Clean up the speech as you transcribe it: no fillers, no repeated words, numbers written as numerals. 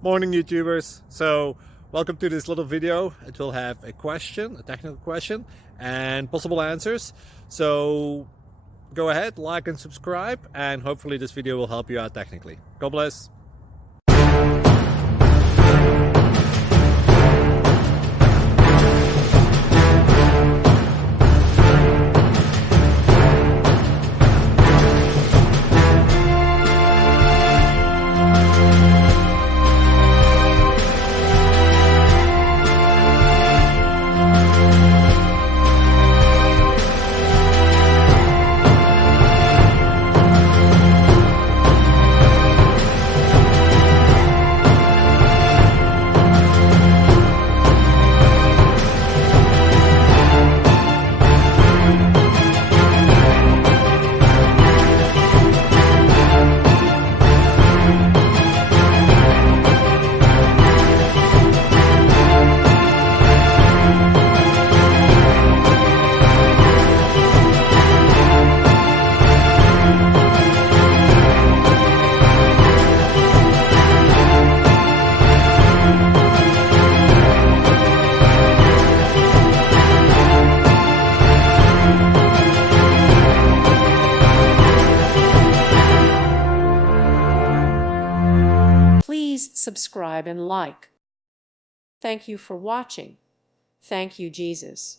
Morning YouTubers. So welcome to this little video. It will have a question, a technical question, and possible answers. So go ahead, like and subscribe, and hopefully this video will help you out technically. God bless. Please subscribe and like. Thank you for watching. Thank you, Jesus.